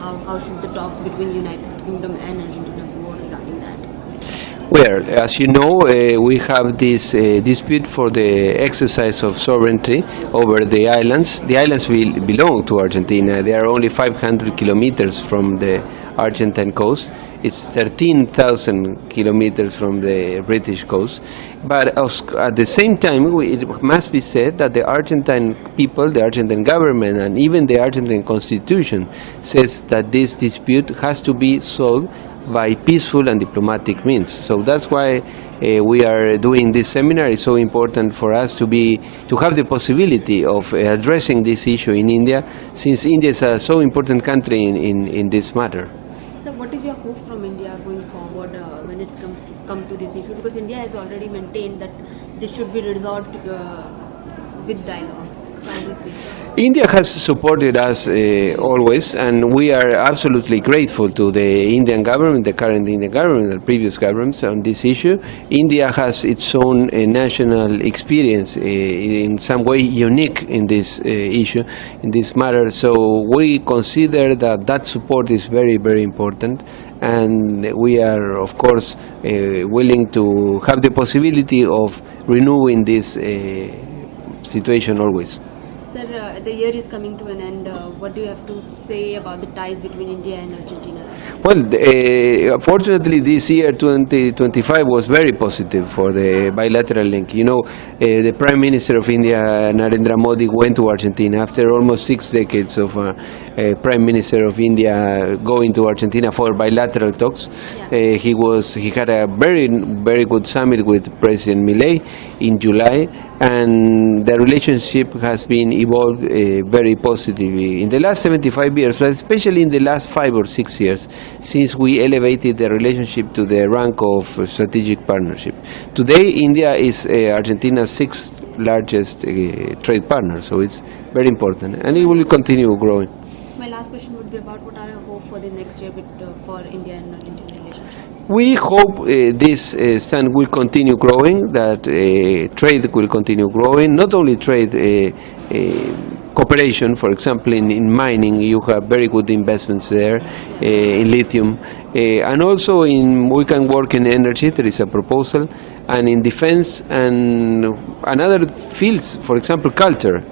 how should the talks between United Kingdom and Argentina go regarding that? Well, as you know, we have this dispute for the exercise of sovereignty over the islands. The islands will belong to Argentina. They are only 500 kilometers from the Argentine coast. It's 13,000 kilometers from the British coast. But at the same time, it must be said that the Argentine people, the Argentine government, and even the Argentine constitution says that this dispute has to be solved by peaceful and diplomatic means. So that's why we are doing this seminar. It's so important for us to have the possibility of addressing this issue in India, since India is a so important country in this matter. So what is your hope from India going forward when it comes to this issue? Because India has already maintained that this should be resolved with dialogue. India has supported us always, and we are absolutely grateful to the Indian government, the current Indian government, the previous governments on this issue. India has its own national experience, in some way unique in this issue, in this matter. So we consider that support is very, very important, and we are, of course, willing to have the possibility of renewing this situation always. Sir, the year is coming to an end. What do you have to say about the ties between India and Argentina? Well, fortunately this year 2025 was very positive for the bilateral link. You know, the Prime Minister of India, Narendra Modi, went to Argentina after almost 6 decades of Prime Minister of India going to Argentina for bilateral talks. Yeah. He had a very, very good summit with President Milei in July, and the relationship has been evolved very positively in the last 75 years, but especially in the last 5 or 6 years, since we elevated the relationship to the rank of strategic partnership. Today, India is Argentina's 6th largest trade partner, so it's very important, and it will continue growing. My last question would be about what are your hopes for the next year for India and Argentina relationship? We hope this stand will continue growing, that trade will continue growing, not only trade, cooperation. For example, in mining you have very good investments there, in lithium, and also we can work in energy. There is a proposal, and in defense and other fields. For example, culture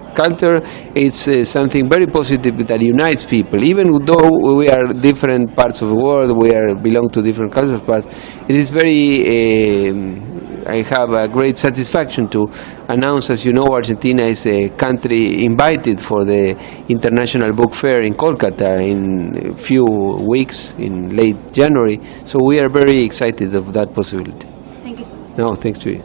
is something very positive that unites people. Even though we are different parts of the world, belong to different cultures, but it is very I have a great satisfaction to announce, as you know, Argentina is a country invited for the International Book Fair in Kolkata in a few weeks, in late January. So we are very excited of that possibility. Thank you so much. No, thanks to you.